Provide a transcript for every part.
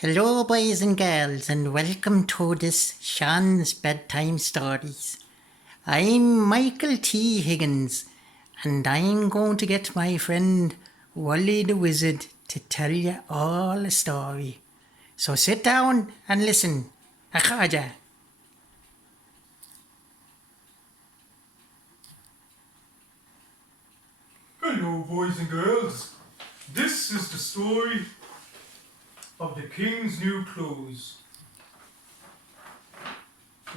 Hello, boys and girls, and welcome to this Sean's Bedtime Stories. I'm Michael T. Higgins, and I'm going to get my friend Wally the Wizard to tell you all a story. So sit down and listen. Akaja. Hello, boys and girls. This is the story of the King's New Clothes.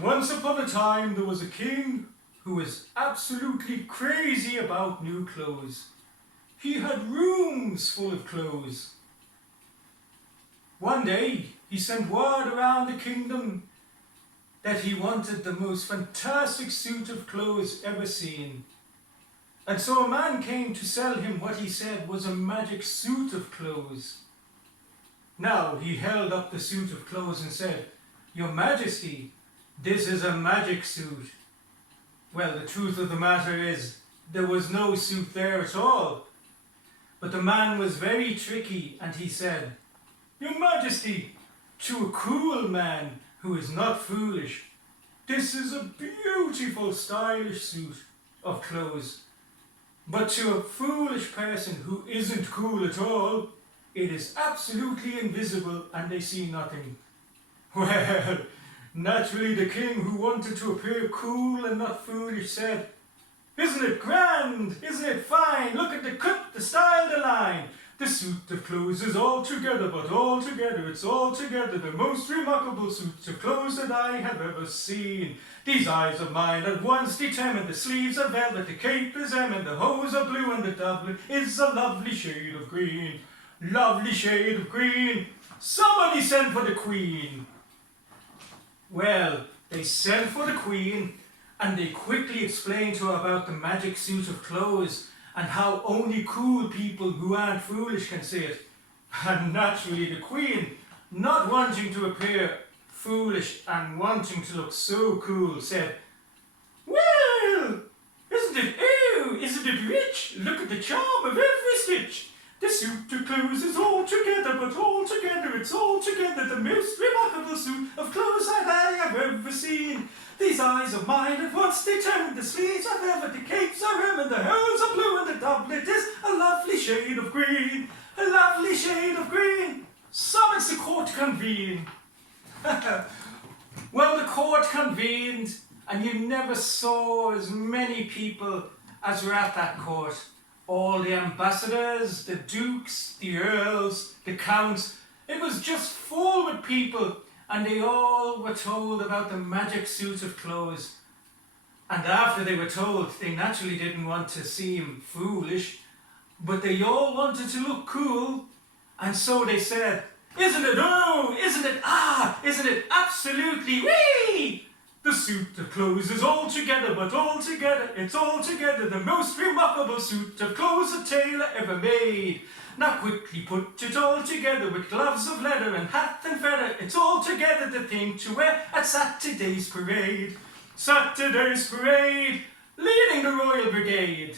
Once upon a time, there was a king who was absolutely crazy about new clothes. He had rooms full of clothes. One day, he sent word around the kingdom that he wanted the most fantastic suit of clothes ever seen. And so a man came to sell him what he said was a magic suit of clothes. Now he held up the suit of clothes and said, "Your Majesty, this is a magic suit." Well, the truth of the matter is, there was no suit there at all. But the man was very tricky, and he said, "Your Majesty, to a cool man who is not foolish, this is a beautiful, stylish suit of clothes. But to a foolish person who isn't cool at all, it is absolutely invisible and they see nothing." Well, naturally the king, who wanted to appear cool and not foolish, said, "Isn't it grand? Isn't it fine? Look at the cut, the style, the line. The suit of clothes is altogether, but altogether, it's altogether the most remarkable suit of clothes that I have ever seen. These eyes of mine at once determined, the sleeves are velvet, the cape is ermine, the hose are blue, and the doublet is a lovely shade of green." Lovely shade of green. Somebody send for the queen. Well, they sent for the queen, and they quickly explained to her about the magic suit of clothes and how only cool people who aren't foolish can see it. And naturally the queen, not wanting to appear foolish and wanting to look so cool, said, "Well, isn't it rich? Look at the charm of every stitch. The suit of clothes is altogether, but altogether, it's altogether the most remarkable suit of clothes that I have ever seen. These eyes of mine at once determined, the sleeves are velvet, the capes are ermine, the hose are blue, and the doublet is a lovely shade of green. A lovely shade of green. Summons the court to convene." Well, the court convened, and you never saw as many people as were at that court. All the ambassadors, the dukes, the earls, the counts, it was just full with people, and they all were told about the magic suit of clothes. And after they were told, they naturally didn't want to seem foolish, but they all wanted to look cool, and so they said, "Isn't it isn't it absolutely wee? The suit of clothes is altogether, but altogether, it's altogether the most remarkable suit of clothes a tailor ever made. Now quickly put it all together with gloves of leather and hat and feather. It's altogether the thing to wear at Saturday's parade. Saturday's parade, leading the Royal Brigade."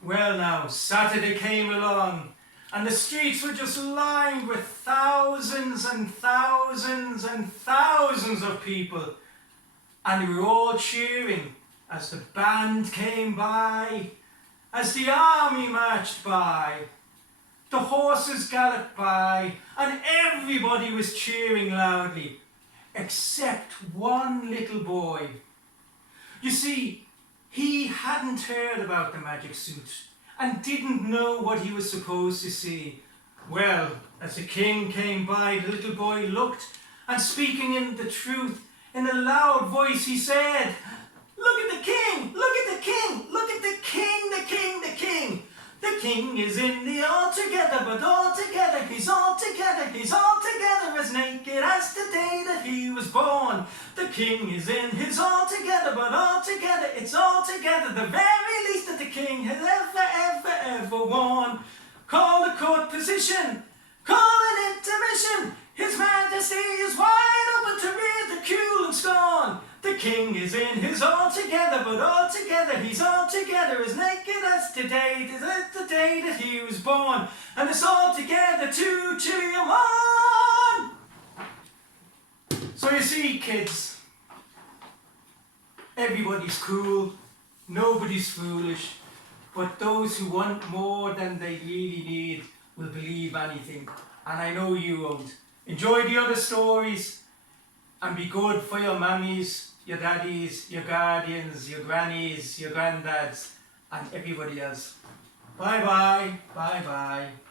Well now, Saturday came along, and the streets were just lined with thousands and thousands and thousands of people. And they were all cheering as the band came by, as the army marched by, the horses galloped by, and everybody was cheering loudly, except one little boy. You see, he hadn't heard about the magic suit and didn't know what he was supposed to see. Well, as the king came by, the little boy looked, and speaking in the truth, in a loud voice he said, "Look at the king! Look at the king! Look at the king, the king, the king! The king is in the altogether, but altogether, he's altogether as naked as the day that he was born. The king is in his altogether, but altogether, it's altogether the very least that the king has ever worn. Call the court position, call an intermission. His Majesty is wide open to ridicule and scorn. The king is in his altogether, but altogether, he's altogether as naked as today, as the day that he was born. And it's altogether too chilly and warm. So you see, kids, everybody's cool, nobody's foolish, but those who want more than they really need will believe anything, and I know you won't. Enjoy the other stories and be good for your mummies, your daddies, your guardians, your grannies, your granddads, and everybody else. Bye bye, bye bye.